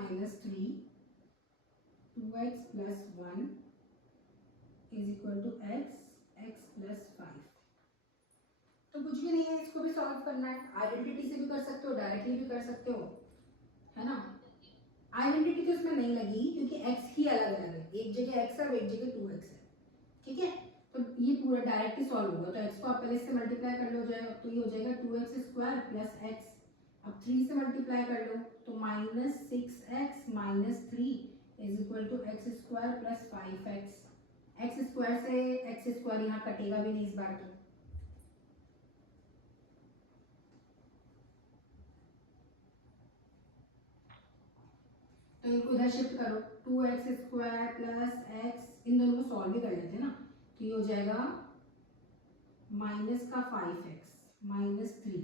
Minus 3, 2x plus 1 is equal to x plus 5। तो कुछ भी नहीं है, इसको भी सॉल्व करना है। आइडेंटिटी से भी कर सकते हो, डायरेक्टली भी कर सकते हो, है ना। आइडेंटिटी तो इसमें नहीं लगी क्योंकि x ही अलग अलग है, एक जगह x है और एक जगह 2x है, ठीक है। तो ये पूरा डायरेक्ट ही सॉल्व होगा। तो x को आप पहले से मल्टीप्लाई कर लो जाएगा, तो ये हो जाएगा 2x स्क्वायर प्लस x। अब 3 से मल्टीप्लाई कर लो तो minus 6x minus 3 is equal to X square plus 5x। X square से एक्स स्क्वायर यहाँ कटेगा भी नहीं इस बार तो इनको इधर शिफ्ट करो, 2x स्क्वायर प्लस x, इन दोनों को सॉल्व भी कर लेते हैं ना। तो ये हो जाएगा माइनस का 5x माइनस 3,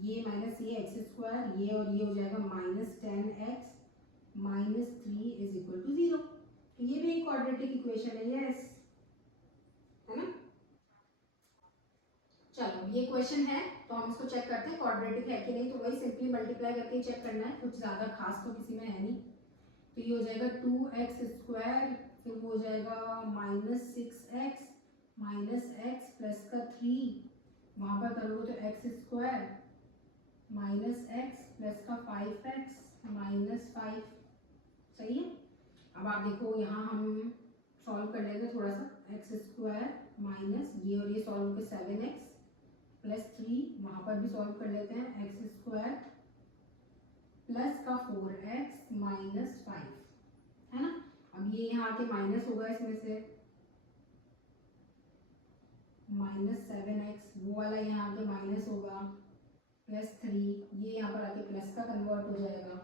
ये माइनस ये एक्स स्क्वायर, ये और ये हो जाएगा minus 10x minus 3 is equal to 0। तो ये भी एक क्वाड्रेटिक इक्वेशन है, यस, है ना। चलो ये क्वेश्चन है तो हम इसको चेक करते हैं क्वाड्रेटिक है कि नहीं। तो वही सिंपली मल्टीप्लाई करके चेक करना है, कुछ ज्यादा खास तो किसी में है नहीं। तो ये हो जाएगा 2x स्क्वायर, फिर वो हो जाएगा minus 6x minus x plus का 3, वहां पर करोगे तो x square minus x plus का 5x माइनस 5, सही है। अब आप देखो यहाँ हम सॉल्व कर लेंगे थोड़ा सा, एक्स स्क्वायर माइनस ये और ये सॉल्व के 7x प्लस 3, वहां पर भी सॉल्व कर लेते हैं, एक्स स्क्वायर प्लस का 4x माइनस 5, है ना। अब ये यहाँ के माइनस होगा, इसमें से माइनस 7x, वो वाला यहाँ के माइनस होगा प्लस 3, ये यहाँ पर आके प्लस का कन्वर्ट हो जाएगा,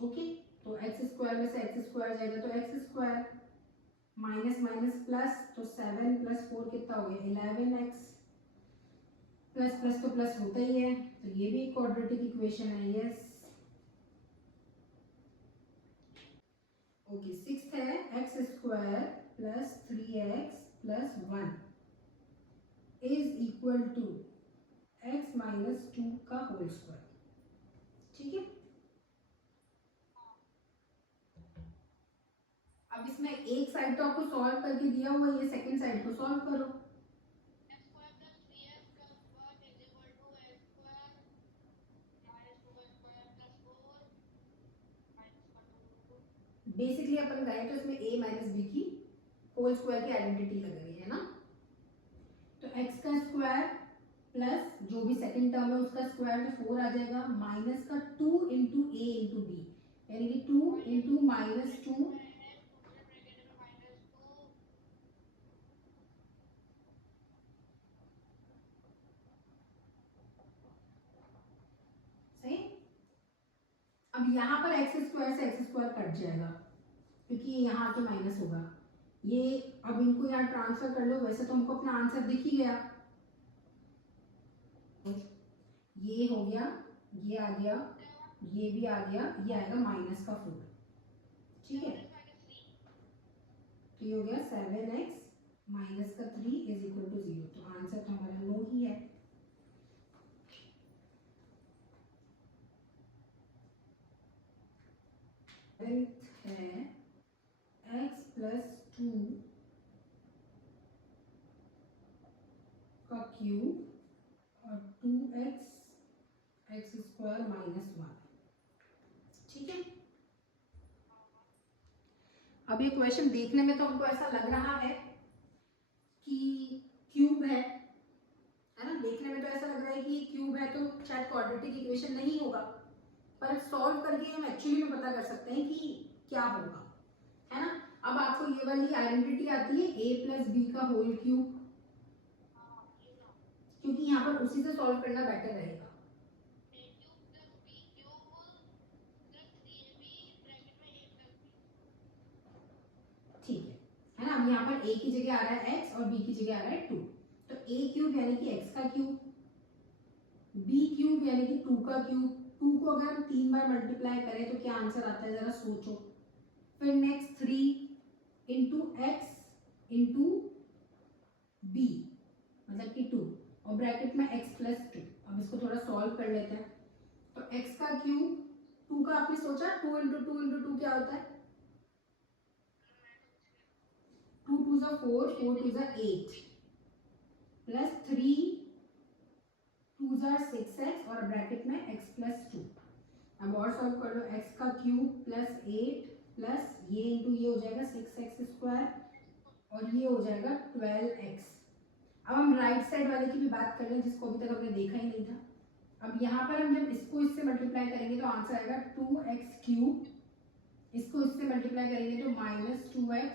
ओके। तो एक्स स्क्वायर में से एक्स स्क्वायर जाएगा तो x square minus minus plus, तो 7 प्लस 4 कितना हो गया 11x, प्लस प्लस तो प्लस होता ही है, तो ये भी क्वाड्रेटिक इक्वेशन है, यस, ओके। सिक्स्थ है X square plus 3x plus 1 is equal to x minus 2 का होल स्क्वायर, ठीक है। अब इसमें एक साइड तो आपको सॉल्व करके दिया हुआ है, ये सेकंड साइड को सॉल्व करो। बेसिकली अपन गए तो इसमें a माइनस बी की होल स्क्वायर की आइडेंटिटी लग रही है ना। तो x का स्क्वायर प्लस जो भी सेकंड टर्म है उसका स्क्वायर, तो 4 आ जाएगा, माइनस का 2 इंटू ए इंटू बी, यानी कि 2 इंटू माइनस 2, सही। अब यहाँ पर एक्स स्क्वायर से एक्स स्क्वायर कट जाएगा क्योंकि ये यहाँ आके माइनस होगा, ये अब इनको यहाँ ट्रांसफर कर लो, वैसे तो हमको अपना आंसर दिख ही गया, ये हो गया, ये आ गया, ये भी आ गया, ये आएगा माइनस का 4, ठीक है। तो ये हो गया 7x माइनस का 3 इज इक्वल टू 0। तो आंसर तो हमारा नो ही है। है x प्लस 2 का क्यूब और 2x एक्स स्क्वायर माइनस 1, ठीक है। अब ये क्वेश्चन देखने में तो हमको ऐसा लग रहा है कि क्यूब है ना, देखने में तो ऐसा लग रहा है कि ये क्यूब है, तो शायद क्वाड्रेटिक इक्वेशन नहीं होगा, पर सॉल्व करके हम एक्चुअली में पता कर सकते हैं कि क्या होगा, है ना। अब आपको ये वाली आइडेंटिटी आती है a प्लस बी का होल क्यूब, क्योंकि यहाँ पर उसी से सॉल्व करना बेटर रहेगा, ठीक है ना। अब यहाँ पर a की जगह आ रहा है x और b की जगह आ रहा है 2, तो a क्यूब यानी कि x का क्यूब, b क्यूब यानी कि 2 का क्यूब, 2 को अगर हम 3 बार मल्टीप्लाई करें तो क्या आंसर आता है जरा सोचो। फिर next 3 into X into B मतलब कि 2, और ब्रैकेट में x प्लस 2। अब इसको थोड़ा सॉल्व कर लेते हैं। तो x का क्यूब, 2 का आपने सोचा 2 इंटू 2 इंटू 2 क्या होता है? 2 2 ज़ा 4, 4 2 ज़ा 8 प्लस 3 2 ज़ा 6x और ब्रैकेट में x प्लस 2। अब और सॉल्व कर लो। x का क्यूब प्लस 8 प्लस ये इंटू ये हो जाएगा 6x स्क्वायर और ये हो जाएगा 12x। अब हम राइट साइड वाले की भी बात कर लें जिसको अभी तक हमने देखा ही नहीं था। अब यहाँ पर हम जब इसको इससे मल्टीप्लाई करेंगे तो आंसर आएगा 2x क्यूब, इसको इससे मल्टीप्लाई करेंगे तो माइनस 2x।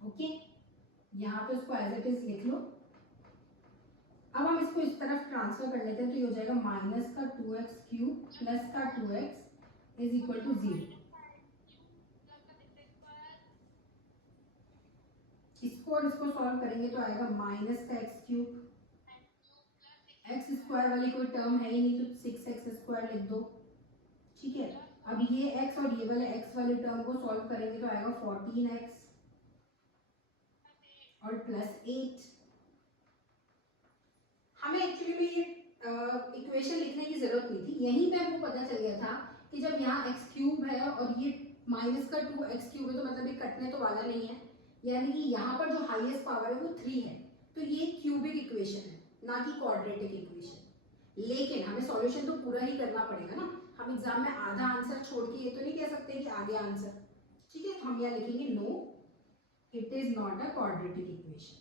ओके, यहाँ पे उसको एज इट इज लिख लो। अब हम इसको इस तरफ ट्रांसफर कर लेते हैं तो ये हो जाएगा माइनस का 2x क्यूब प्लस का 2x इज इक्वल टू 0। इसको और इसको सॉल्व करेंगे तो आएगा माइनस का x क्यूब, एक्स स्क्वायर वाली कोई टर्म है ही नहीं तो 6x स्क्वायर लिख दो। ठीक है, अब ये x और ये वाले x वाले टर्म को सॉल्व करेंगे तो आएगा 14x और प्लस 8। हमें एक्चुअली में ये इक्वेशन लिखने की जरूरत नहीं थी, यहीं पे हमको पता चल गया था कि जब यहाँ x क्यूब है और ये माइनस का 2x क्यूब है तो मतलब ये कटने तो वाला नहीं है, यानी कि यहाँ पर जो हाईएस्ट पावर है वो 3 है। तो ये क्यूबिक इक्वेशन है ना कि क्वाड्रेटिक इक्वेशन। लेकिन हमें सॉल्यूशन तो पूरा ही करना पड़ेगा ना, हम एग्जाम में आधा आंसर छोड़ के ये तो नहीं कह सकते कि आगे आंसर। ठीक है, तो हम यहाँ लिखेंगे no, it is not a quadratic equation.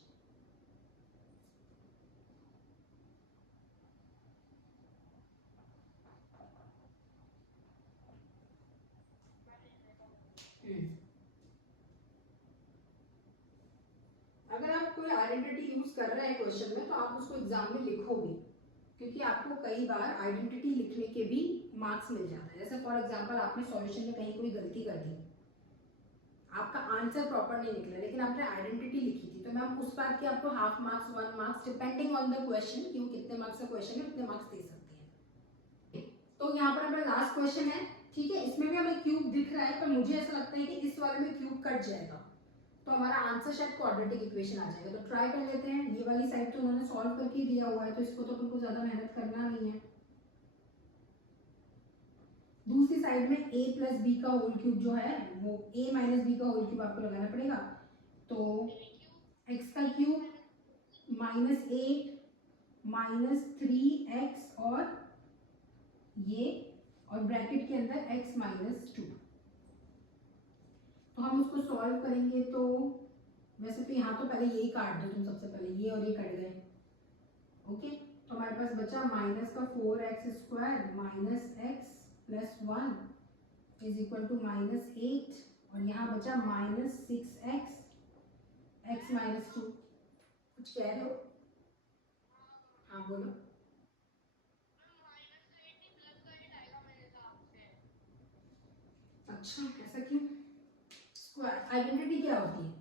अगर आप कोई आइडेंटिटी यूज कर रहे हैं क्वेश्चन में तो आप उसको एग्जाम में लिखो भी, क्योंकि आपको कई बार आइडेंटिटी लिखने के भी मार्क्स मिल जाता है। जैसे फॉर एग्जांपल आपने सॉल्यूशन में कहीं कोई गलती कर दी, आपका आंसर प्रॉपर नहीं निकला लेकिन आपने आइडेंटिटी लिखी थी, तो मैम उस बात के आपको half marks 1 marks depending on the question, क्यों कितने मार्क्स का क्वेश्चन है उतने मार्क्स दे सकते हैं। तो यहाँ पर हमारा लास्ट क्वेश्चन है। ठीक है, इसमें भी हमें क्यूब दिख रहा है पर मुझे ऐसा लगता है कि इस वाले में क्यूब कट जाएगा तो हमारा आंसर शायद क्वाड्रेटिक इक्वेशन आ जाएगा। तो ट्राई कर लेते हैं। ये वाली साइड तो उन्होंने सॉल्व करके दिया हुआ है तो इसको तो तुमको ज्यादा मेहनत करना नहीं है। दूसरी साइड में a प्लस बी का होल क्यूब जो है वो a माइनस बी का होल क्यूब आपको लगाना पड़ेगा। तो x का क्यूब माइनस 8 माइनस 3x और ये और ब्रैकेट के अंदर x माइनस 2। तो हम उसको सॉल्व करेंगे तो वैसे तो यहाँ तो पहले यही काट दो तुम, सबसे पहले ये और ये कट गए। ओके, तो हमारे पास बचा माइनस का 4x square minus x plus 1 is equal to minus 8 और यहाँ बचा माइनस 6x x माइनस 2। कुछ कह रहे हो? हाँ बोलो। अच्छा, ऐसा क्यों? स्क्वायर आइडेंटिटी क्या होती है?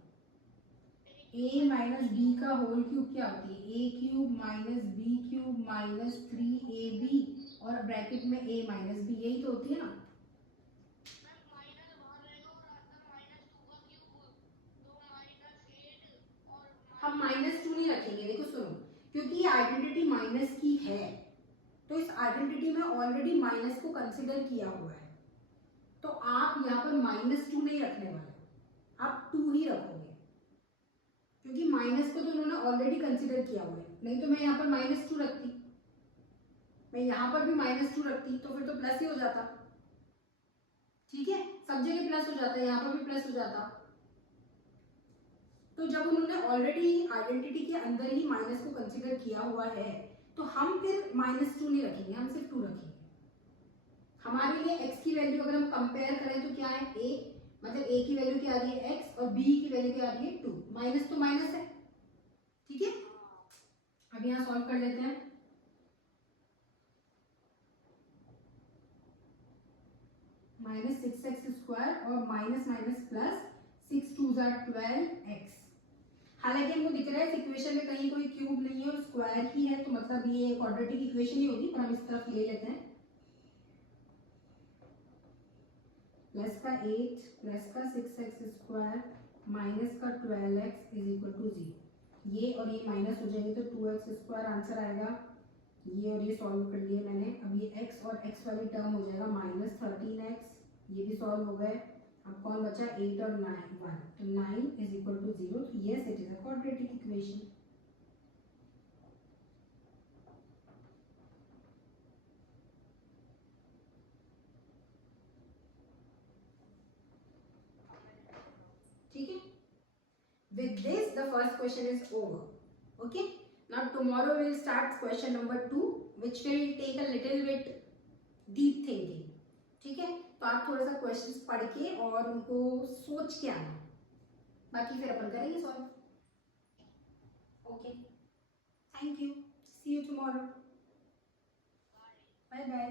a माइनस बी का होल क्यूब क्या होती है? a cube minus B cube minus 3ab और ब्रैकेट में a माइनस बी, यही तो होती है ना। हम माइनस 2 नहीं रखेंगे, देखो सुनो, क्योंकि ये आइडेंटिटी माइनस की है तो इस आइडेंटिटी में ऑलरेडी माइनस को कंसिडर किया हुआ है, तो आप यहाँ पर माइनस 2 नहीं रखने वाले, आप 2 ही रखोगे क्योंकि माइनस को तो उन्होंने ऑलरेडी कंसिडर किया हुआ है। नहीं तो मैं यहाँ पर माइनस 2 रखती, मैं यहाँ पर भी माइनस 2 रखती तो फिर तो प्लस ही हो जाता। ठीक है, सब जगह प्लस हो जाता है, यहाँ पर भी प्लस हो जाता। तो जब उन्होंने ऑलरेडी आइडेंटिटी के अंदर ही माइनस को कंसिडर किया हुआ है तो हम फिर माइनस 2 नहीं रखेंगे, हम सिर्फ 2 रखेंगे। हमारे लिए x की वैल्यू अगर हम कंपेयर करें तो क्या है? a, मतलब a की वैल्यू क्या आ रही है x और b की वैल्यू क्या आ रही है 2, माइनस तो माइनस है। ठीक है, अब यहाँ सॉल्व कर लेते हैं। माइनस 6x स्क्वायर और माइनस माइनस प्लस 6 2 ज़ा 12x। हालांकि हमको दिख रहा है इस इक्वेशन में कहीं कोई क्यूब नहीं है और स्क्वायर ही है, तो मतलब ये क्वाड्रेटिक इक्वेशन ही होगी, पर हम इस तरफ ले लेते हैं। प्लस का 8 प्लस का 6x स्क्वायर माइनस का 12x इज इक्वल टू 0। ये और ये माइनस हो जाएंगे तो 2x² आंसर आएगा। ये और ये सॉल्व कर लिए मैंने। अब ये x और x वाली टर्म हो जाएगा -13x, ये भी सॉल्व हो गए। अब कौन बचा, 8 और 9 1, तो 9 इज इक्वल टू 0। तो yes it is a quadratic equation. ठीक है, with this the first question is over. Okay, now tomorrow we will start question number 2 which will take a little bit deep thinking. ठीक है, तो आप थोड़ा सा questions पढ़ के और उनको सोच के आना, बाकी फिर अपन करेंगे solve. Okay, thank you, see you tomorrow, bye bye.